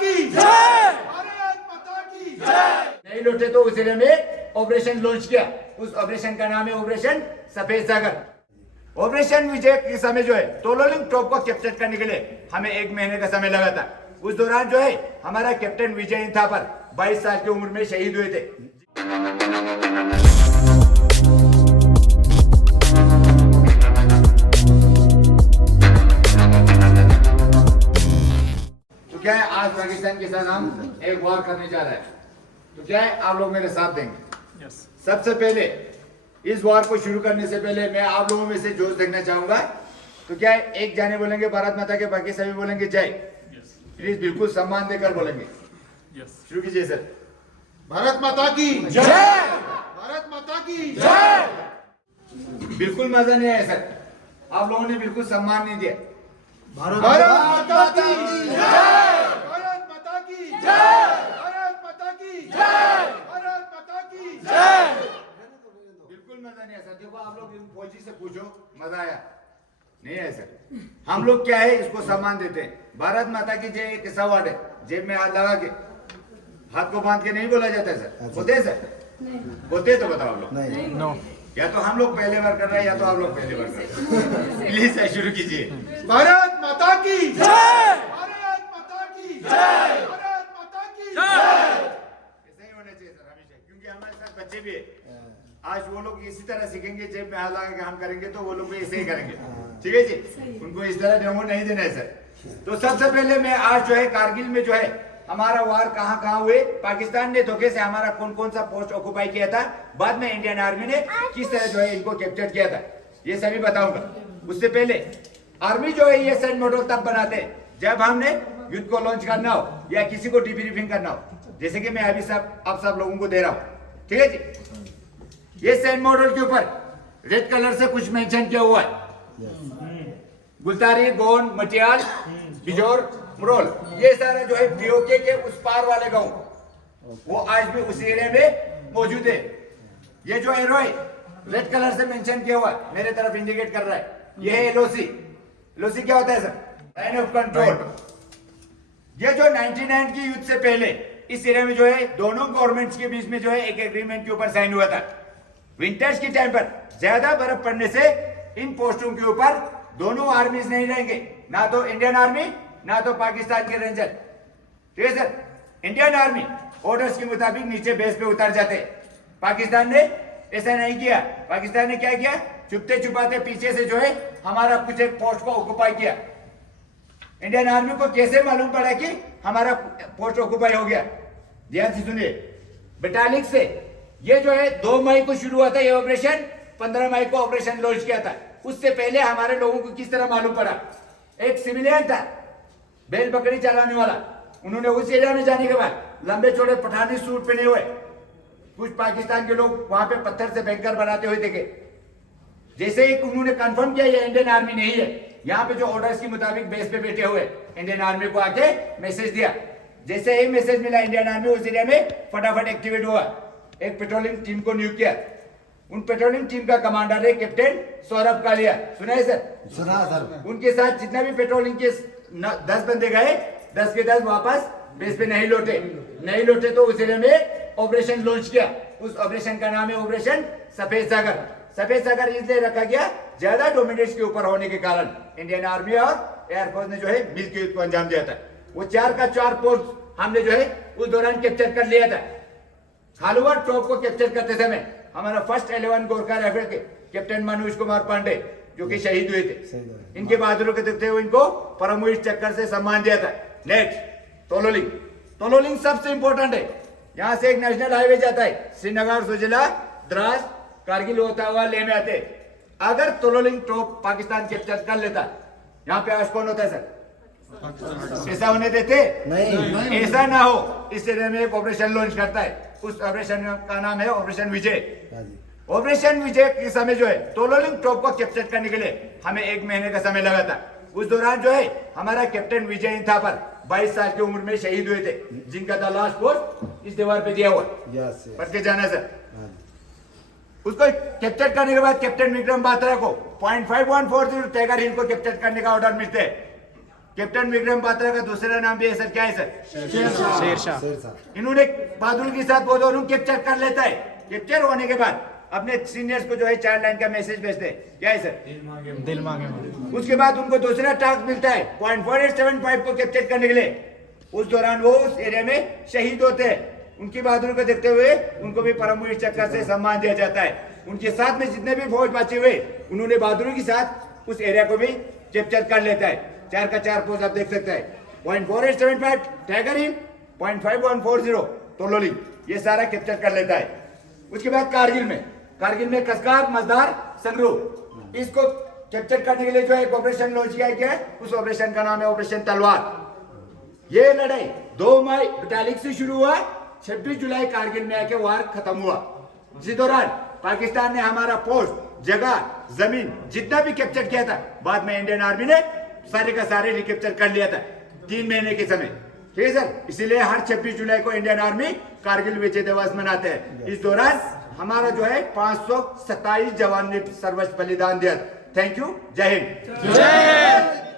की जय, भारत माता की जय। नहीं लौटे तो उस एरिया में ऑपरेशन लॉन्च किया। उस ऑपरेशन का नाम है ऑपरेशन सफेद सागर। ऑपरेशन विजय के समय जो है तोलोलिंग टॉप को कैप्चर करने के लिए हमें 1 महीने का समय लगा था। उस दौरान जो है हमारा कैप्टन विजय थापर 22 साल की उम्र में शहीद हुए थे। तो क्या है, आज पाकिस्तान के साथ हम एक वॉर करने जा रहे हैं। तो क्या है, आप लोग मेरे साथ देंगे। सबसे पहले इस वॉर को शुरू करने से पहले मैं आप लोगों में से जोश देखना चाहूंगा। तो क्या है, एक जाने बोलेंगे भारत माता के, बाकी सभी बोलेंगे जय। प्लीज बिल्कुल सम्मान देकर बोलेंगे। शुरू कीजिए सर। भारत माता की जय, भारत माता की जय। बिल्कुल मजा नहीं आया सर, आप लोगों ने बिल्कुल सम्मान नहीं दिया। भारत माता की जय, भारत माता की जय, भारत माता की जय, भारत माता की जय। बिल्कुल मजा नहीं आया सर। देखो आप लोग फौजी से पूछो, मजा आया नहीं आया सर। हम लोग क्या है, इसको सम्मान देते हैं। भारत माता की जय एक ऐसा वर्ड है, जेब में हाथ लगा के, हाथ को बांध के नहीं बोला जाता है सर। होते हैं सर? होते तो बताओ आप लोग। या तो हम लोग पहले बार कर रहे हैं या तो आप लोग पहले बार कर रहे हैं। प्लीज शुरू कीजिए। भारत माता की जय, भारत माता की जय, भारत माता की जय। ऐसा ही होना चाहिए सर हमेशा, क्योंकि हमारे साथ बच्चे भी है। आज वो लोग इसी तरह सीखेंगे, जेब में हाथ लगा के हम करेंगे तो वो लोग भी ऐसे ही करेंगे। ठीक है जी, उनको इस तरह डेमो नहीं देना है सर। तो सबसे पहले मैं आज जो है कारगिल में जो है हमारा वार कहाँ हुए, पाकिस्तान ने धोखे से हमारा कौन कौन सा पोस्ट ऑक्युपाई किया था, बाद में इंडियन आर्मी ने किस तरह जो है इनको कैप्चर किया था, ये सभी बताऊंगा। उससे पहले आर्मी जो है ये सेंट मोटो तब बनाते हैं जब हमने युद्ध को लॉन्च करना हो या किसी को डिब्रीफिंग करना हो, जैसे कि मैं अभी आप सब लोगों को दे रहा हूँ। ठीक है जी, ये सेंट मॉडल के ऊपर रेड कलर से कुछ मेंशन किया हुआ है। गुलतारी, गोंड, मटियाल, बिजोर, मुरोल, ये सारा जो है पीओके के उस पार वाले गांव, वो आज भी उस एरिया में मौजूद है। ये जो एरो है रेड कलर से मेंशन किया हुआ है, मेरे तरफ इंडिकेट कर रहा है, ये है एलओसी। एलओसी क्या होता है सर? Line of control. ये जो 99 की युद्ध से पहले इस एरिया में जो है दोनों गवर्नमेंट्स के बीच में जो है एक एग्रीमेंट के ऊपर साइन हुआ था। विंटर्स के टाइम पर ज्यादा बर्फ पड़ने से इन पोस्टों के ऊपर दोनों आर्मीज नहीं रहेंगे, ना तो इंडियन आर्मी ना तो पाकिस्तान के रेंजर। ठीक है सर, इंडियन आर्मी ऑर्डर्स के मुताबिक नीचे बेस पे उतर जाते। पाकिस्तान ने ऐसा नहीं किया। पाकिस्तान ने क्या किया, छुपते छुपाते पीछे से जो है हमारा कुछ एक पोस्ट को ऑक्युपाई किया। इंडियन आर्मी को कैसे मालूम पड़ा कि हमारा पोस्ट ऑक्युपाई हो गया? ध्यान से सुनिए। बटालिक से ये जो है 2 मई को शुरू हुआ था ये ऑपरेशन, 15 मई को ऑपरेशन लॉन्च किया था। उससे पहले हमारे लोगों को किस तरह मालूम पड़ा? एक सिविलियन था, बैल बकरी चलाने वाला, उन्होंने उस एरिया में जाने के बाद लंबे चौड़े पठानी सूट पहने हुए कुछ पाकिस्तान के लोग वहां पे पत्थर से बैंकर बनाते हुए देखे। जैसे ही उन्होंने कंफर्म किया ये इंडियन आर्मी नहीं है, यहाँ पे जो ऑर्डर्स के मुताबिक बेस पे बैठे हुए इंडियन आर्मी को आके मैसेज दिया। जैसे ही मैसेज मिला इंडियन आर्मी उस एरिया में फटाफट एक्टिवेट हुआ, एक पेट्रोलिंग टीम को नियुक्त किया। उन पेट्रोलिंग टीम का कमांडर है कैप्टन सौरभ कालिया। सुना है सर? सुना सर। उनके साथ जितना भी पेट्रोलिंग के 10 बंदे गए, 10 के 10 वापस बेस पे नहीं लौटे तो उस एरिया में ऑपरेशन लॉन्च किया। उस ऑपरेशन का नाम है ऑपरेशन सफेद सागर। सफेद सागर इसलिए रखा गया, ज्यादा डोमिनेट्स के ऊपर होने के कारण इंडियन आर्मी और एयरफोर्स ने जो है मिलकर युद्ध को अंजाम दिया था। वो 4 का 4 पोस्ट हमने जो है उस दौरान कैप्चर कर लिया था। हालुआ टॉप को कैप्चर करते समय हमारा फर्स्ट 11 गोरखा राइफल के कैप्टन मनोज कुमार पांडे जो कि शहीद हुए थे, इनके बहादुरों के देखते हुए इनको परमवीर चक्कर से सम्मान दिया था। नेक्स्ट तोलोलिंग सबसे इंपॉर्टेंट है। यहाँ से एक नेशनल हाईवे जाता है, श्रीनगर, सुजला, द्रास, कारगिल होता हुआ ले में आते। अगर तोलोलिंग टॉप पाकिस्तान कैप्चर कर लेता, यहाँ पे आज कौन होता है सर? ऐसा होने देते नहीं। ऐसा ना हो, इस एरिया में एक ऑपरेशन लॉन्च करता है। उस ऑपरेशन का नाम है ऑपरेशन विजय। ऑपरेशन विजय के समय जो है तोलोलिंग टॉप को कैप्चर करने के लिए हमें 1 महीने का समय लगा था। उस दौरान जो है हमारा कैप्टन विजय थापर 22 साल की उम्र में शहीद हुए थे, जिनका द लास्ट पोस्ट इस दीवार पे दिया हुआ पढ़ के जाना सर। उसको कैप्चर करने के बाद कैप्टन विक्रम बात्रा को 0.5140 टाइगर हिल को कैप्चर करने का ऑर्डर मिलते हैं। कैप्टन विक्रम बात्रा का दूसरा नाम भी है सर, क्या है सर? शेरशाह। इन्होंने बहादुर के साथ वो दोनों कैप्चर कर लेता है। कैप्चर होने के बाद अपने सीनियर्स को जो है 4 लाइन का मैसेज भेजते हैं, क्या है सर? दिल मांगे। उसके बाद उनको दूसरा टास्क मिलता है .4875 को कैप्चर करने के लिए। उस दौरान वो उस एरिया में शहीद होते हैं। उनकी बहादुरी को देखते हुए उनको भी परमवीर चक्र से सम्मान दिया जाता है। उनके साथ में जितने भी फौज बचे हुए, उन्होंने बहादुरी के साथ उस एरिया को भी कैप्चर कर लेता है। 4 का 4 पोस्ट आप देख सकते हैं। .4875 टाइगर हिल, .5140 तोलोली, ये सारा कैप्चर कर लेता है। उसके बाद कारगिल में कसकार मजदार संगरूह, इसको कैप्चर करने के लिए जो एक ऑपरेशन लॉन्च किया गया है, उस ऑपरेशन का नाम है ऑपरेशन तलवार। ये लड़ाई 2 मई बटालिक से शुरू हुआ, 26 जुलाई कारगिल में आके वार खत्म हुआ। इसी दौरान पाकिस्तान ने हमारा पोस्ट, जगह, जमीन जितना भी कैप्चर किया था, बाद में इंडियन आर्मी ने सारे का सारे रिकैप्चर कर लिया था 3 महीने के समय। ठीक है सर, इसीलिए हर 26 जुलाई को इंडियन आर्मी कारगिल विजय दिवस मनाते हैं। इस दौरान हमारा जो है 527 जवान ने सर्वोच्च बलिदान दिया। थैंक यू, जय हिंद।